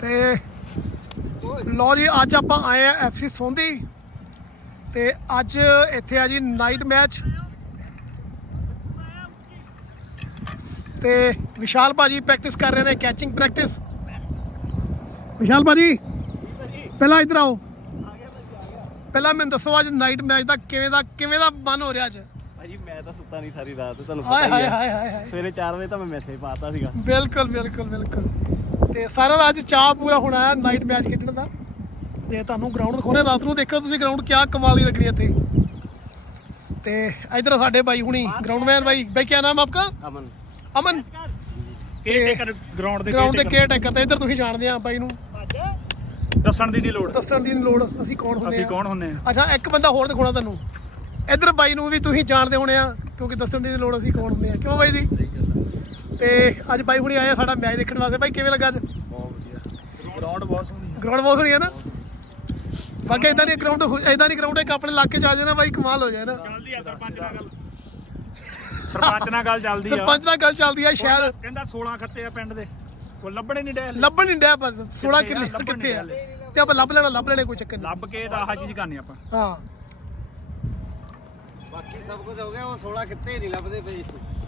ਤੇ ਲੋ ਜੀ ਅੱਜ ਆਪਾਂ ਆਏ ਆ ਐਫਸੀ ਸੋਂਦੀ ਤੇ ਅੱਜ ਇੱਥੇ ਆ ਜੀ ਨਾਈਟ ਮੈਚ ਤੇ ਵਿਸ਼ਾਲ ਭਾਜੀ ਪ੍ਰੈਕਟਿਸ ਕਰ ਰਹੇ ਨੇ ਕੈਚਿੰਗ ਪ੍ਰੈਕਟਿਸ ਵਿਸ਼ਾਲ ਭਾਜੀ ਪਹਿਲਾਂ ਇੱਧਰ ਆਓ। ਪਹਿਲਾਂ ਮੈਨੂੰ ਦੱਸੋ ਅੱਜ ਨਾਈਟ ਮੈਚ ਦਾ ਕਿਵੇਂ ਦਾ ਕਿਵੇਂ ਦਾ ਮਨ ਹੋ ਰਿਹਾ ਅੱਜ? ਭਾਜੀ ਮੈਂ ਤਾਂ ਸੁੱਤਾ ਨਹੀਂ ਸਾਰੀ ਰਾਤ ਤੁਹਾਨੂੰ ਪਤਾ ਹੀ ਹੈ ਸਵੇਰੇ 4 ਵਜੇ ਤਾਂ ਮੈਂ ਮੈਸੇਜ ਪਾਤਾ ਸੀਗਾ। ਬਿਲਕੁਲ ਬਿਲਕੁਲ ਬਿਲਕੁਲ। ਤੇ ਸਾਰਾ ਦਾ ਅੱਜ ਚਾਹ ਪੂਰਾ ਹੋਣਾ ਹੈ ਨਾਈਟ ਮੈਚ ਖੇਡਣ ਦਾ। ਤੇ ਤੁਹਾਨੂੰ ਗਰਾਊਂਡ ਦਿਖਾਉਣੇ ਰਾਤ ਨੂੰ ਦੇਖੋ ਤੁਸੀਂ ਗਰਾਊਂਡ ਕਿਆ ਕਮਾਲ ਦੀ ਲੱਗਣੀ ਇੱਥੇ। ਤੇ ਇਧਰ ਸਾਡੇ ਬਾਈ ਹੁਣੀ ਗਰਾਊਂਡਮੈਨ ਬਾਈ। ਬਾਈ ਕੀ ਨਾਮ ਆਪਕਾ? ਅਮਨ। ਅਮਨ। ਕੇਅਰ ਗਰਾਊਂਡ ਦੇ ਗਰਾਊਂਡ ਦੇ ਕੇਅਰ ਟੇਕਰ ਤੇ ਇਧਰ ਤੁਸੀਂ ਜਾਣਦੇ ਆ ਬਾਈ ਨੂੰ। ਦੱਸਣ ਦੀ ਨਹੀਂ ਲੋੜ। ਦੱਸਣ ਦੀ ਨੀ ਲੋੜ ਅਸੀਂ ਕੌਣ ਹੁੰਦੇ ਅਸੀਂ ਕੌਣ ਹੁੰਨੇ ਆ? ਅੱਛਾ ਇੱਕ ਬੰਦਾ ਹੋਰ ਦਿਖਾਉਣਾ ਤੁਹਾਨੂੰ। ਇਧਰ ਬਾਈ ਨੂੰ ਵੀ ਤੁਸੀਂ ਜਾਣਦੇ ਹੋਣੇ ਆ ਕਿਉਂਕਿ ਦੱਸਣ ਦੀ ਨੀ ਲੋੜ ਅਸੀਂ ਕੌਣ ਹੁੰਦੇ ਆ? ਕਿਉਂ ਬਾਈ ਜੀ? ਤੇ ਅੱਜ ਬਾਈ ਹੁਣੀ ਆਏ ਆ ਸਾਡਾ ਮੈਚ ਦੇਖਣ ਵਾਸਤੇ। ਬਾਈ ਕਿਵੇਂ ਲੱਗਾ ਅੱਜ? ਬਹੁਤ ਵਧੀਆ। ਗਰਾਊਂਡ ਬਹੁਤ ਸੋਹਣੀ ਗਰਾਊਂਡ ਬਹੁਤ ਸੋਹਣੀ ਹੈ ਨਾ? ਬਾਕੀ ਇਦਾਂ ਦੀ ਗਰਾਊਂਡ ਇਦਾਂ ਦੀ ਗਰਾਊਂਡ ਇੱਕ ਆਪਣੇ ਇਲਾਕੇ ਚ ਆ ਜਾਏ ਨਾ ਬਾਈ ਕਮਾਲ ਹੋ ਜਾਏ ਨਾ। ਆ ਸਰਪੰਚ ਨਾਲ ਗੱਲ। ਸਰਪੰਚ ਨਾਲ ਗੱਲ ਚੱਲਦੀ ਆ। ਸਰਪੰਚ ਨਾਲ ਗੱਲ ਚੱਲਦੀ ਆ ਸ਼ਾਇਦ ਕਹਿੰਦਾ 16 ਖੱਤੇ ਆ ਪਿੰਡ ਦੇ। ਉਹ ਲੱਭਣੇ ਨਹੀਂ ਡੇ ਲੱਭਣ ਨਹੀਂ ਡਿਆ ਬਸ। 16 ਕਿੱਥੇ ਆ? ਕਿੱਲੇ ਕਿੱਥੇ ਆ? ਤੇ ਆਪਾਂ ਲੱਭ ਲੈਣਾ ਲੱਭ ਲੈਣੇ ਕੋਈ ਚੱਕਰ ਨਹੀਂ ਲੱਭ ਕੇ ਤਾਂ ਆਹ ਚੀਜ਼ ਕਰਨੀ ਆਪਾਂ। ਹਾਂ। ਬਾਕੀ ਸਭ ਕੁਝ ਹੋ ਗਿਆ ਉਹ 16 ਕਿੱਤੇ ਨਹੀਂ ਲੱਭਦੇ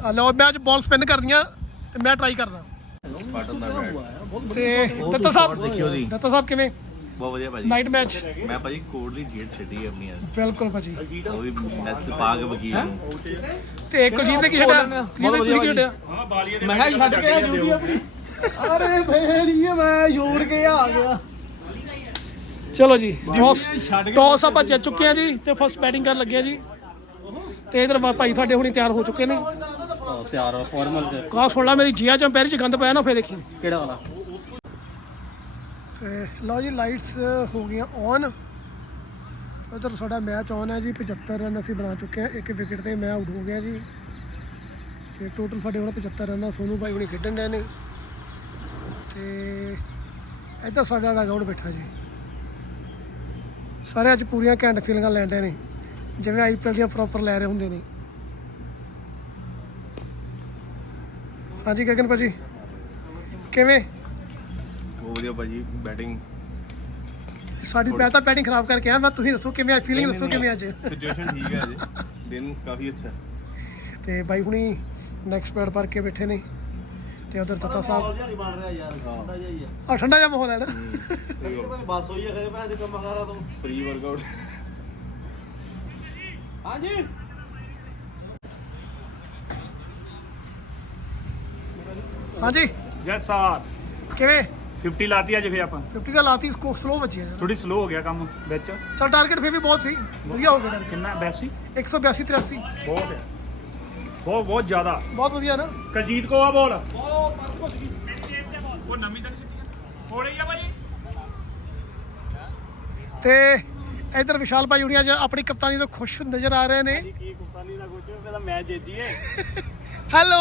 ਆ ਲਓ ਮੈਂ ਅੱਜ ਬਾਲ ਸਪਿਨ ਕਰਦੀਆਂ ਤੇ ਮੈਂ ਟਰਾਈ ਕਰਦਾ। ਤੇ ਦੱਤਾ ਸਾਹਿਬ ਦੇਖਿਓ ਜੀ। ਦੱਤਾ ਸਾਹਿਬ ਕਿਵੇਂ? ਬਹੁਤ ਵਧੀਆ ਭਾਜੀ। ਨਾਈਟ ਮੈਚ ਮੈਂ ਭਾਜੀ ਕੋਡ ਦੀ ਜੇਟ ਛੱਡੀ ਹੈ ਆਪਣੀ ਅੱਜ। ਬਿਲਕੁਲ ਭਾਜੀ। ਉਹ ਵੀ ਮੈਸ ਪਾ ਕੇ ਵਕੀਲ ਨੂੰ। ਤੇ ਕੁਲਜੀਤ ਨੇ ਕੀ ਛੱਡਿਆ ਕੁਲਜੀਤ ਨੇ ਕੀ ਛੱਡਿਆ ਮੈਂ ਕਿਹਾ ਛੱਡ ਕੇ ਡਿਊਟੀ ਆਪਣੀ। ਅਰੇ ਭੇੜੀਏ ਮੈਂ ਛੋੜ ਕੇ ਆ ਗਿਆ। ਚਲੋ ਜੀ ਟੌਸ ਟੌਸ ਆਪਾਂ ਜਿੱਤ ਚੁੱਕੇ ਆ ਜੀ ਤੇ ਫਸਟ ਬੈਟਿੰਗ ਕਰਨ ਲੱਗੇ ਆ ਜੀ। ਤੇ ਇਧਰ ਭਾਈ ਸਾਡੇ ਹੁਣੀ ਤਿਆਰ ਹੋ ਚੁੱਕੇ ਨੇ। ਤਿਆਰ ਫਾਰਮਲ ਕਾ ਸੁਣ ਲਾ ਮੇਰੀ ਜੀਆ ਚੰਪੈਰੀ ਚ ਗੰਦ ਪਾਇਆ ਨਾ ਫੇਰ ਦੇਖੀ। ਕਿਹੜਾ ਵਾਲਾ? ਤੇ ਲਓ ਜੀ ਲਾਈਟਸ ਹੋ ਗਈਆਂ ਔਨ ਉਧਰ ਸਾਡਾ ਮੈਚ ਔਨ ਹੈ ਜੀ 75 ਰਨ ਅਸੀਂ ਬਣਾ ਚੁੱਕੇ ਹਾਂ। ਇੱਕ ਵਿਕਟ ਤੇ ਮੈਂ ਆਊਟ ਹੋ ਗਿਆ ਜੀ। ਤੇ ਟੋਟਲ ਸਾਡੇ ਹੁਣ 75 ਰਨ ਆ ਸੋਨੂ ਭਾਈ ਹੁਣੀ ਖੇਡਣ ਰਹੇ ਨੇ। ਤੇ ਇੱਧਰ ਸਾਡਾ ਡਗਆਊਟ ਬੈਠਾ ਜੀ। ਸਾਰੇ ਅੱਜ ਪੂਰੀਆਂ ਘੈਂਟ ਫੀਲਿੰਗਾਂ ਲੈਂਦੇ ਨੇ। ਜਿਵੇਂ ਆਈਪੀਐਲ ਦੀਆਂ ਪ੍ਰੋਪਰ ਲੈ ਰਹੇ ਹੁੰਦੇ ਨੇ। ਹਾਂਜੀ ਗਗਨ ਭਾਜੀ। ਕਿਵੇਂ? ਬਹੁਤ ਵਧੀਆ ਭਾਜੀ ਬੈਟਿੰਗ ਸਾਡੀ ਮੈਂ ਤਾਂ ਬੈਟਿੰਗ ਖਰਾਬ ਕਰਕੇ ਆ ਮੈਂ ਤੁਸੀਂ ਦੱਸੋ ਕਿਵੇਂ ਫੀਲਿੰਗ ਦੱਸੋ ਕਿਵੇਂ ਅੱਜ? ਸਿਚੁਏਸ਼ਨ ਠੀਕ ਹੈ ਜੀ ਦਿਨ ਕਾਫੀ ਅੱਛਾ ਤੇ ਬਾਈ ਹੁਣੀ ਨੈਕਸਟ ਪੈਡ ਪਰ ਕੇ ਬੈਠੇ ਨੇ। ਤੇ ਉਧਰ ਤਤਾ ਸਾਹਿਬ। ਨਹੀਂ ਬਣ ਰਿਹਾ ਯਾਰ ਠੰਡਾ ਜਿਹਾ ਹੀ ਆ ਆ ਠੰਡਾ ਜਿਹਾ ਮਾਹੌਲ ਹੈ ਨਾ। ਬਸ ਹੋਈ ਹੈ ਖਰੇ ਪੈਸੇ ਕੰਮ ਕਰਾ ਤੂੰ ਪ੍ਰੀ ਵਰਕਆਊਟ ਹਾਂਜੀ। ਹਾਂਜੀ। ਯੈਸ ਸਰ ਕਿਵੇਂ? 50 ਲਾਤੀ ਅੱਜ ਫੇ ਆਪਾਂ। 50 ਦਾ ਲਾਤੀ ਸਕੋ ਸਲੋ ਵੱਜਿਆ ਯਾਰ। ਥੋੜੀ ਸਲੋ ਹੋ ਗਿਆ ਕੰਮ ਵਿੱਚ। ਚਲ ਟਾਰਗੇਟ ਫੇਰ ਵੀ ਬਹੁਤ ਸੀ। ਵਧੀਆ ਹੋ ਗਿਆ target। ਕਿੰਨਾ ਬੈਸੀ? 182 83 ਬਹੁਤ ਹੈ। ਬਹੁਤ ਬਹੁਤ ਜ਼ਿਆਦਾ। ਬਹੁਤ ਵਧੀਆ ਨਾ। ਕਲਜੀਤ ਕੋ ਆ ਬੋਲ। ਉਹ ਨਵੀਂ ਤੱਕ ਹੋ ਰਹੀ ਆ ਭਾਜੀ? ਤੇ ਇਧਰ ਵਿਸ਼ਾਲ ਭਾਈ ਹੁਣੀ ਅੱਜ ਆਪਣੀ ਕਪਤਾਨੀ ਤੋਂ ਖੁਸ਼ ਨਜ਼ਰ ਆ ਰਹੇ ਨੇ। ਕੀ ਕੁਪਤਾਨੀ ਦਾ ਕੁਝ ਪਹਿਲਾਂ ਮੈਚ ਜੀਤੀਏ हेलो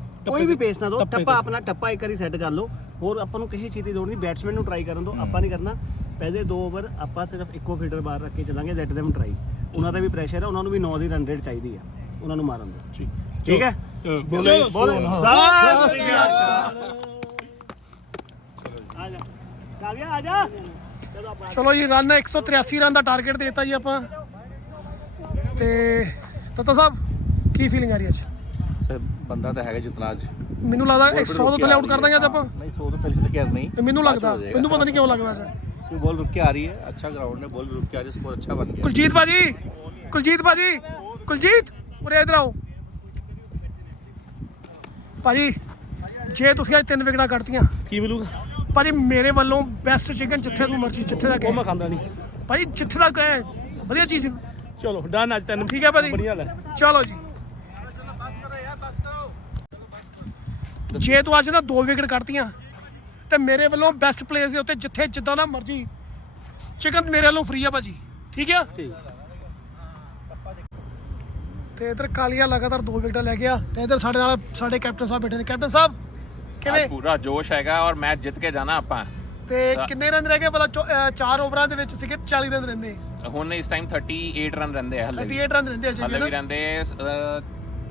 ਕੋਈ ਵੀ ਪੇਸ ਨਾ ਦਿਓ ਟੱਪੇ ਆਪਣਾ ਟੱਪਾ ਇੱਕ ਵਾਰੀ ਸੈੱਟ ਕਰ ਲਓ। ਹੋਰ ਆਪਾਂ ਨੂੰ ਕਿਸੇ ਚੀਜ਼ ਦੀ ਲੋੜ ਨਹੀਂ ਬੈਟਸਮੈਨ ਨੂੰ ਟਰਾਈ ਕਰਨ ਦਿਓ ਆਪਾਂ ਨਹੀਂ ਕਰਨਾ। ਪਹਿਲੇ ਦੋ ਓਵਰ ਆਪਾਂ ਸਿਰਫ ਇੱਕੋ ਫੀਡਰ ਬਾਹਰ ਰੱਖ ਕੇ ਚੱਲਾਂਗੇ ਲੈਟ them ਟਰਾਈ ਉਹਨਾਂ ਦਾ ਵੀ ਪ੍ਰੈਸ਼ਰ ਹੈ ਉਹਨਾਂ ਨੂੰ ਵੀ 9 ਦੀ ਰਨ ਰੇਟ ਚਾਹੀਦੀ ਹੈ ਉਹਨਾਂ ਨੂੰ ਮਾਰਨ ਦਿਓ ਠੀਕ ਹੈ? ਬੋਲੇ। ਬੋਲ। ਸਤਿ ਸ੍ਰੀ ਅਕਾਲ। ਆ ਜਾ। ਆ ਗਿਆ ਆ ਜਾ। ਚਲੋ ਆਪਾਂ ਚਲੋ ਜੀ ਰਨ 183 ਰਨ ਦਾ ਟਾਰਗੇਟ ਦੇਤਾ ਜੀ ਆਪਾਂ। ਤੇ ਤਤਾ ਸਾਹਿਬ ਕੀ ਫੀਲਿੰਗ ਆ ਰਹੀ ਅੱਜ? ਸਰ ਬੰਦਾ ਤਾਂ ਹੈਗਾ ਜਿਤਨਾ ਅੱਜ। ਮੈਨੂੰ ਲੱਗਦਾ 100 ਤੋਂ ਥੱਲੇ ਆਊਟ ਕਰ ਦਾਂਗੇ ਅੱਜ ਆਪਾਂ। ਨਹੀਂ 100 ਤੋਂ ਪਹਿਲੇ ਤਾਂ ਕਹਿ ਨਹੀਂ। ਤੇ ਮੈਨੂੰ ਲੱਗਦਾ। ਮੈਨੂੰ ਪਤਾ ਨਹੀਂ ਕਿਉਂ ਲੱਗਦਾ ਅੱਜ। ਕਿ ਬੋਲ ਰੁਕ ਕੇ ਆ ਰਹੀ ਹੈ? ਅੱਛਾ ਗਰਾਊਂਡ ਹੈ ਬੋਲ ਰੁਕ ਕੇ ਆ ਰਹੀ ਸਕੋਰ ਅੱਛਾ ਬਣ ਗਿਆ। ਕੁਲਜੀਤ ਭਾਜੀ ਕੁਲਜੀਤ ਭਾਜੀ ਕੁਲਜੀਤ ਉਰੇ ਇਧਰ ਆਓ। ਭਾਜੀ ਜੇ ਤੁਸੀਂ ਅੱਜ ਤਿੰਨ ਵਿਕਟਾਂ ਕੱਢਤੀਆਂ ਕੀ ਮਿਲੂਗਾ? ਭਾਜੀ ਮੇਰੇ ਵੱਲੋਂ ਬੈਸਟ ਚਿਕਨ ਜਿੱਥੇ ਤੂੰ ਮਰਜ਼ੀ ਜਿੱਥੇ ਦਾ ਉਹ ਕਹੇ ਮੈਂ ਖਾਂਦਾ ਨਹੀਂ। ਭਾਜੀ ਜਿੱਥੇ ਦਾ ਕਹੇ ਵਧੀਆ ਚੀਜ਼। ਚਲੋ ਡਨ ਅੱਜ ਤੈਨੂੰ ਠੀਕ ਹੈ ਭਾਜੀ। ਬੜੀਆ ਲੈ। ਚਲੋ ਜੀ। ਜੇ ਤੂੰ ਅੱਜ ਨਾ ਦੋ ਵਿਕਟ ਕੱਢਤੀਆਂ ਤੇ ਮੇਰੇ ਵੱਲੋਂ ਬੈਸਟ ਪਲੇਸ ਦੇ ਉੱਤੇ ਜਿੱਥੇ ਜਿੱਦਾਂ ਦਾ ਮਰਜ਼ੀ ਚਿਕਨ ਮੇਰੇ ਵੱਲੋਂ ਫ੍ਰੀ ਆ ਭਾਜੀ ਠੀਕ ਆ? ਤੇ ਇਧਰ ਕਾਲੀਆ ਲਗਾਤਾਰ ਦੋ ਵਿਕਟਾਂ ਲੈ ਗਿਆ ਤੇ ਇਧਰ ਸਾਡੇ ਨਾਲ ਸਾਡੇ ਕੈਪਟਨ ਸਾਹਿਬ ਬੈਠੇ ਨੇ। ਕੈਪਟਨ ਸਾਹਿਬ ਕਿਵੇਂ? ਪੂਰਾ ਜੋਸ਼ ਹੈਗਾ ਔਰ ਮੈਚ ਜਿੱਤ ਕੇ ਜਾਣਾ ਆਪਾਂ। ਤੇ ਕਿੰਨੇ ਰਨ ਰਹਿ ਗਏ? ਭਲਾ ਚੌ- ਅਹ ਚਾਰ ਓਵਰਾਂ ਦੇ ਵਿੱਚ ਸੀਗੇ 40 ਰਨ ਰਹਿੰਦੇ। ਹੁਣ ਇਸ ਟਾਈਮ 38 ਰਨ ਰਹਿੰਦੇ ਆ ਹਲੇ ਵੀ। 38 ਰਨ ਰਹਿੰਦੇ ਅਜੇ ਹਲੇ ਵੀ ਨਾ? ਰਹਿੰਦੇ ਅਹ,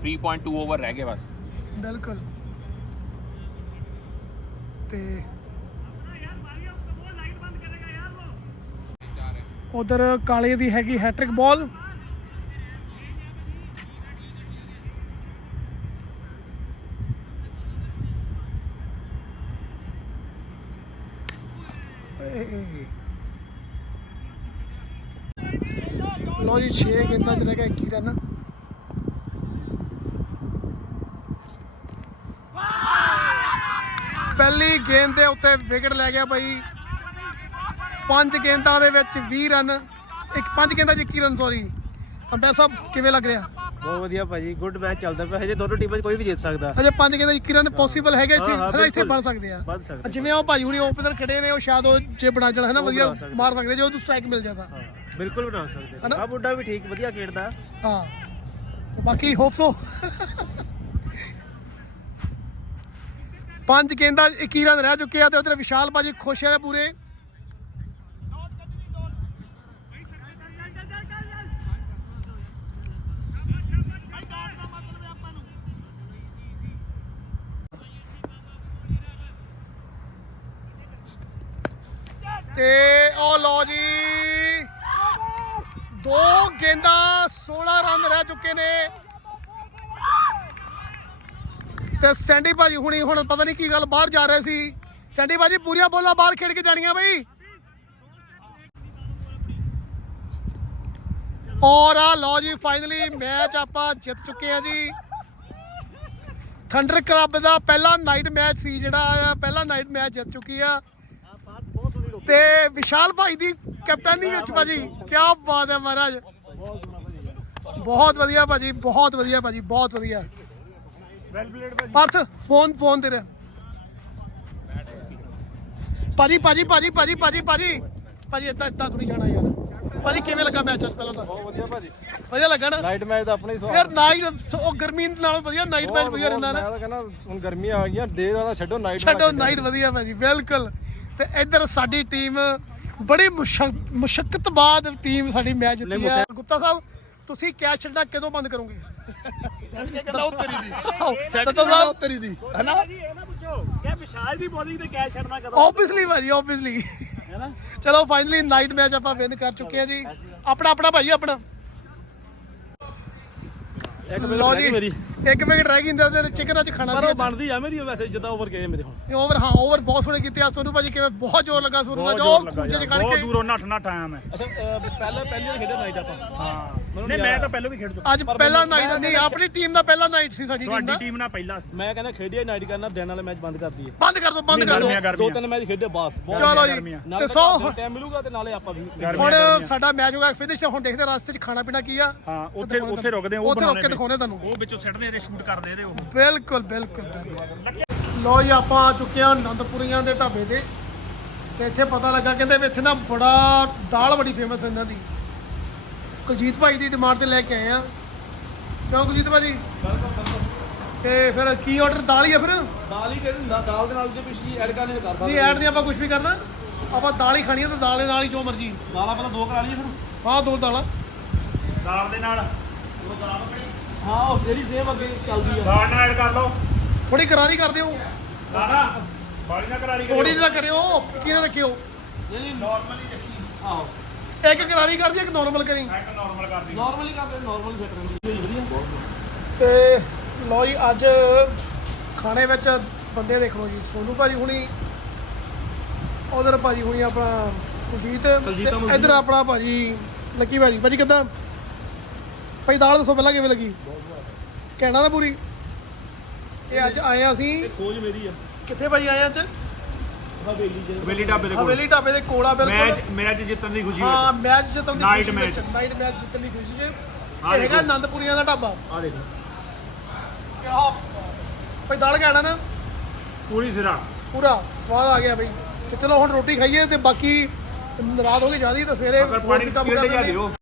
3.2 ਓਵਰ ਰਹਿ ਗਏ ਬਸ। ਬਿਲਕੁਲ। ਤੇ ਉਧਰ ਕਾਲੇ ਦੀ ਹੈਗੀ ਹੈਟ੍ਰਿਕ ਬਾਲ ਲੋ ਜੀ 6 ਗੇਂਦਾਂ ਚ ਰਹਿ ਗਿਆ 21 ਰਨ ਪਹਿਲੀ ਗੇਂਦ ਦੇ ਉੱਤੇ ਵਿਕਟ ਲੈ ਗਿਆ ਬਾਈ। ਪੰਜ ਗੇਂਦਾਂ ਦੇ ਵਿੱਚ 20 ਰਨ। ਇੱਕ ਪੰਜ ਗੇਂਦਾਂ 'ਚ 21 ਰਨ ਸੌਰੀ ਅੰਬੈਰ ਸਾਹਿਬ ਕਿਵੇਂ ਲੱਗ ਰਿਹਾ? ਬਹੁਤ ਵਧੀਆ ਭਾਜੀ ਗੁੱਡ ਮੈਚ ਚੱਲਦਾ ਪਿਆ। ਹਜੇ ਦੋਨੋਂ ਟੀਮਾਂ 'ਚ ਕੋਈ ਵੀ ਜਿੱਤ ਸਕਦਾ। ਅਜੇ ਪੰਜ ਗੇਂਦਾਂ 'ਚ 21 ਰਨ ਪੋਸੀਬਲ ਹੈਗਾ ਇੱਥੇ। ਹਨਾ ਇੱਥੇ। ਬਣ ਸਕਦੇ ਆ। ਬਣ ਸਕਦੇ। ਜਿਵੇਂ ਉਹ ਭਾਈ ਹੁਣੀ ਓਪਨਰ ਖੜੇ ਨੇ ਉਹ ਸ਼ਾਇਦ ਉਹ ਜੇ ਬਣਾ ਜਾਣਾ ਹੈ ਨਾ ਉਹ ਵਧੀਆ। ਮਾਰ ਸਕਦੇ ਜੇ ਉਹ ਸਟ੍ਰਾਈਕ ਮਿਲ ਜਾਂਦਾ ਬਿਲਕੁਲ ਬਣਾ ਸਕਦੇ ਹਨਾ? ਆ ਬੁੱਢਾ ਵੀ ਠੀਕ ਵਧੀਆ ਖੇਡਦਾ। ਹਾਂ। ਬਾਕੀ ਹੋਪ ਸੋ ਪੰਜ ਗੇਂਦਾਂ 'ਚ 21 ਰਨ ਰਹਿ ਚੁੱਕੇ ਆ ਤੇ ਉਧਰ ਵਿਸ਼ਾਲ ਭਾਜੀ ਖੁਸ਼ ਹੈ ਪੂਰੇ। ਤੇ ਉਹ ਲਓ ਜੀ, ਦੋ ਗੇਂਦਾਂ 16 ਰਨ ਰਹਿ ਚੁੱਕੇ ਨੇ। ਤੇ ਸੈਂਡੀ ਭਾਜੀ ਹੁਣੀ ਹੁਣ ਪਤਾ ਨਹੀਂ ਕੀ ਗੱਲ ਬਾਹਰ ਜਾ ਰਹੇ ਸੀ। ਸੈਂਡੀ ਭਾਜੀ ਪੂਰੀਆਂ ਬੋਲਾਂ ਬਾਹਰ ਖੇਡ ਕੇ ਜਾਣੀਆਂ ਬਈ। ਔਰ ਆ ਲਓ ਜੀ ਫਾਈਨਲੀ ਮੈਚ ਆਪਾਂ ਜਿੱਤ ਚੁੱਕੇ ਆ ਜੀ। ਥੰਡਰ ਕਲੱਬ ਦਾ ਪਹਿਲਾ ਨਾਈਟ ਮੈਚ ਸੀ ਜਿਹੜਾ ਆ, ਪਹਿਲਾ ਨਾਈਟ ਮੈਚ ਜਿੱਤ ਚੁੱਕੀ ਆ। ਤੇ ਵਿਸ਼ਾਲ ਭਾਈ ਦੀ ਕੈਪਟਨੀ ਵਿੱਚ ਭਾਜੀ ਕੀ ਬਾਤ ਹੈ ਮਹਾਰਾਜ। ਬਹੁਤ ਵਧੀਆ ਭਾਜੀ, ਬਹੁਤ ਵਧੀਆ ਭਾਜੀ, ਬਹੁਤ ਵਧੀਆ। ਵੈਲ ਪਲੇਡ ਭਾਜੀ ਪਰਥ ਫੋਨ ਫੋਨ ਤੇਰਾ। ਭਾਜੀ ਭਾਜੀ ਭਾਜੀ ਭਾਜੀ ਭਾਜੀ ਭਾਜੀ। ਭਾਜੀ ਇਦਾਂ ਇਦਾਂ ਤੁਰੀ ਜਾਣਾ ਯਾਰ। ਭਾਜੀ ਕਿਵੇਂ ਲੱਗਾ ਮੈਚ ਅੱਜ ਪਹਿਲਾਂ ਤਾਂ? ਬਹੁਤ ਵਧੀਆ ਭਾਜੀ। ਵਧੀਆ ਲੱਗਾ ਨਾ? ਨਾਈਟ ਮੈਚ ਦਾ ਆਪਣਾ ਹੀ ਸਵਾਦ ਯਾਰ ਨਾਈਟ ਉਹ ਗਰਮੀ ਨਾਲੋਂ ਵਧੀਆ ਨਾਈਟ ਮੈਚ ਵਧੀਆ ਰਹਿੰਦਾ ਮੈਂ ਨਾ ਤਾਂ ਕਹਿੰਦਾ ਹੁਣ ਗਰਮੀ ਆ ਗਈਆਂ ਦੇ ਦਾ ਛੱਡੋ ਨਾਈਟ ਛੱਡੋ ਨਾਈਟ ਵਧੀਆ ਭਾਜੀ ਬਿਲਕੁਲ। ਤੇ ਇੱਧਰ ਸਾਡੀ ਟੀਮ ਬੜੀ ਮੁਸ਼ਕਲ ਬਾਅਦ ਟੀਮ ਸਾਡੀ ਮੈਚ ਜਿੱਤੀ ਹੈ ਗੁਪਤਾ ਸਾਹਿਬ ਤੁਸੀਂ ਕੈਚ ਛੱਡਣਾ ਕਦੋਂ ਬੰਦ ਕਰੋਗੇ? ਕਹਿੰਦਾ ਉੱਤਰੀ ਦੀ। ਗੁਪਤਾ ਸਾਹਿਬ ਉੱਤਰੀ ਦੀ। ਹੈਨਾ ਭਾਜੀ ਇਹ ਨਾ ਪੁੱਛੋ ਕਿ ਵਿਸ਼ਾਲ ਦੀ ਬੋਲਿੰਗ ਤੇ ਕੈਚ ਛੱਡਣਾ ਕਦੋਂ? ਆਬਵੀਅਸਲੀ ਭਾਜੀ ਆਬਵੀਅਸਲੀ ਹੈਨਾ ਚਲੋ ਫਾਈਨਲੀ ਨਾਈਟ ਮੈਚ ਆਪਾਂ ਵਿਨ ਕਰ ਚੁੱਕੇ ਆ ਜੀ। ਆਪਣਾ ਆਪਣਾ ਭਾਜੀ ਆਪਣਾ। ਇੱਕ ਲਓ ਜੀ ਇੱਕ ਵਿਕਟ ਰਹਿ ਗਈ ਇੰਦਾ ਤੇ ਚਿਕਨ ਅੱਜ ਖਾਣਾ ਪਰ ਉਹ ਬਣਦੀ ਆ ਮੇਰੀ ਵੈਸੇ ਜਿੱਦਾਂ ਓਵਰ ਗਏ ਮੇਰੇ ਹੁਣ ਓਵਰ ਹਾਂ ਓਵਰ ਬਹੁਤ ਸੋਹਣੇ ਕੀਤੇ ਆ। ਸੋਨੂ ਭਾਜੀ ਕਿਵੇਂ ਬਹੁਤ ਜ਼ੋਰ ਲੱਗਾ ਸੋਨੂ ਦਾ ਬਹੁਤ ਜੋ ਯਾਰ ਕੱਢ ਬਹੁਤ ਕੇ। ਦੂਰੋਂ ਨੱਠ ਨੱਠ ਆਇਆ ਮੈਂ। ਅੱਛਾ ਪਹਿਲਾਂ ਪਹਿਲੇ ਖੇਡਿਆ ਨਾਈਟ ਆਪਾਂ। ਹਾਂ। ਨਹੀਂ ਮੈਂ ਤਾਂ ਪਹਿਲਾਂ ਵੀ ਖੇਡ ਚੁੱਕਾ। ਅੱਜ ਪਹਿਲਾ ਨਾਈਟ ਨਹੀਂ ਆਪਣੀ ਟੀਮ ਦਾ ਪਹਿਲਾ ਨਾਈਟ ਸੀ ਸਾਡੀ ਟੀਮ ਤੁਹਾਡੀ ਦਾ। ਟੀਮ ਨਾਲ ਪਹਿਲਾਂ ਸੀ। ਮੈਂ ਕਹਿੰਦਾ ਖੇਡਿਆ ਨਾਈਟ ਕਰਨਾ ਦਿਨ ਵਾਲੇ ਮੈਚ ਬੰਦ ਕਰ ਦਈਏ ਬੰਦ ਕਰ ਦੋ ਬੰਦ ਕਰ ਦੋ। ਗਰਮੀਆਂ ਦੋ ਤਿੰਨ ਮੈਚ ਖੇਡੇ ਬਾਸ। ਚਲੋ ਜੀ ਗਰਮੀਆਂ। ਤੇ ਸੋ ਟਾਈਮ ਮਿਲੂਗਾ ਤੇ ਨਾਲੇ ਆਪਾਂ ਵੀ ਹੁਣ ਸਾਡਾ ਮੈਚ ਹੋਗਾ ਫਿਨਿਸ਼ ਹੁਣ ਦੇਖਦੇ ਰਸਤੇ 'ਚ ਖਾਣਾ ਪੀਣਾ ਕੀ ਆ। ਹਾਂ ਉੱਥੇ ਉੱਥੇ ਰੁਕਦੇ ਆ, ਉਹ ਉੱਥੇ ਰੁਕ ਕੇ ਦਿਖਾਉਣੇ ਤੁਹਾਨੂੰ। ਉਹ ਵਿੱਚੋਂ ਸਿੱਟਦੇ ਇਹਦੇ ਸ਼ੂਟ ਕਰਦੇ ਇਹਦੇ ਉਹ। ਬਿਲਕੁਲ ਬਿਲਕੁਲ ਬਿਲਕੁਲ। ਲੋ ਜੀ ਆਪਾਂ ਆ ਚੁੱਕੇ ਹਾਂ ਆਨੰਦਪੁਰੀਆਂ ਦੇ ਢਾਬੇ ਤੇ। ਤੇ ਇੱਥੇ ਪਤਾ ਲੱਗਾ ਕਹਿੰਦੇ ਵੀ ਇੱਥੇ ਨਾ ਬੜਾ ਦਾਲ ਬੜੀ ਫੇਮਸ ਇਹਨਾਂ ਦੀ। ਕੁਲਜੀਤ ਭਾਈ ਦੀ ਡਿਮਾਂਡ ਤੇ ਲੈ ਕੇ ਆਏ ਆ। ਕਿਉਂ ਕੁਲਜੀਤ ਭਾਜੀ? ਤੇ ਫਿਰ ਕੀ ਆਰਡਰ ਦਾਲ ਹੀ ਆ ਫਿਰ? ਦਾਲ ਹੀ ਕਹਿੰਦਾ ਦਾਲ ਦੇ ਨਾਲ ਜੇ ਕੁਝ ਐਡ ਕਰਨੇ ਤਾਂ ਕਰ ਨਹੀਂ ਐਡ ਨਹੀਂ ਆਪਾਂ ਕੁਝ ਵੀ ਕਰਨਾ ਆਪਾਂ ਦਾਲ ਹੀ ਖਾਣੀ ਆ ਤਾਂ ਦਾਲ ਦੇ ਨਾਲ ਹੀ ਜੋ ਮਰਜ਼ੀ। ਦਾਲਾਂ ਪਹਿਲਾਂ ਦੋ ਕਰਾ ਲਈਏ ਫਿਰ। ਹਾਂ ਦੋ ਦਾਲਾਂ। ਦਾਲ ਦੇ ਨਾਲ। ਹਾਂ ਉਹ ਜਿਹੜੀ ਸੇਮ ਅੱਗੇ ਚੱਲਦੀ ਆ। ਦਾਲ ਨਾਲ ਐਡ ਕਰ ਲਓ। ਥੋੜੀ ਕਰਾਰੀ ਕਰ ਦਿਓ। ਦਾਦਾ ਬਾਲੀ ਨਾ ਕਰਾਰੀ ਕਰਿਓ। ਥੋੜੀ ਜਿਹੀ ਕਰਿਓ ਕਿਹਨੇ ਰੱਖਿਓ। ਨਹੀਂ ਨਾਰਮਲੀ ਰੱਖੀ। ਆਹੋ। ਇੱਕ ਕਰਾਰੀ ਕਰ ਦੀ ਇੱਕ ਨਾਰਮਲ ਕਰੀ। ਇੱਕ ਨਾਰਮਲ ਕਰ ਦੀ ਨਾਰਮਲੀ ਕਰ ਲੈ ਨਾਰਮਲੀ ਸੈੱਟ ਰਹਿੰਦੀ ਵਧੀਆ। ਤੇ ਲੋ ਜੀ ਅੱਜ ਖਾਣੇ ਵਿੱਚ ਬੰਦੇ ਦੇਖ ਲਓ ਜੀ ਸੋਨੂ ਭਾਜੀ ਹੁਣੀ ਉਧਰ ਭਾਜੀ ਹੁਣੀ ਆਪਣਾ ਕੁਲਜੀਤ ਤੇ ਇੱਧਰ ਆਪਣਾ ਭਾਜੀ ਲੱਕੀ ਭਾਜੀ। ਭਾਜੀ ਕਿੱਦਾਂ? ਭਾਈ ਦਾਲ ਦੱਸੋ ਪਹਿਲਾਂ ਕਿਵੇਂ ਲੱਗੀ? ਕਹਿਣਾ ਨਾ ਪੂਰੀ। ਇਹ ਅੱਜ ਆਏ ਆ ਅਸੀਂ। ਖੋਜ ਮੇਰੀ ਆ। ਕਿੱਥੇ ਭਾਜੀ ਆਏ ਆ ਅੱਜ? ਹਵੇਲੀ ਢਾਬੇ ਦੇ ਕੋਲ। ਹਵੇਲੀ ਢਾਬੇ ਦੇ ਕੋਲਾ ਬਿਲਕੁਲ। ਮੈਚ ਮੈਚ ਜਿੱਤਣ ਦੀ ਖੁਸ਼ੀ ਹਾਂ ਵਿੱਚ। ਮੈਚ ਜਿੱਤਣ ਦੀ Night ਖੁਸ਼ੀ ਵਿੱਚ match। ਨਾਈਟ ਮੈਚ ਜਿੱਤਣ ਦੀ ਖੁਸ਼ੀ 'ਚ। ਆਹ ਇਹ ਹੈਗਾ ਦੇਖੋ। ਆਨੰਦਪੁਰੀਆਂ ਦਾ ਢਾਬਾ। ਆ ਦੇਖ। ਕਿਆ ਭਾਈ ਦਾਲ ਕਹਿਣਾ ਨਾ। ਪੂਰੀ ਸਿਰਾ। ਪੂਰਾ। ਸਵਾਦ ਆ ਗਿਆ ਬਈ। ਤੇ ਚਲੋ ਹੁਣ ਰੋਟੀ ਖਾਈਏ ਤੇ ਬਾਕੀ ਰਾਤ ਹੋ ਗਈ ਜਿਆਦੀ ਤਾਂ ਸਵੇਰੇ ਅਗਰ ਹੋਰ ਪਾਣੀ ਵੀ ਕੰਮ ਪੀਣ ਦਿਓ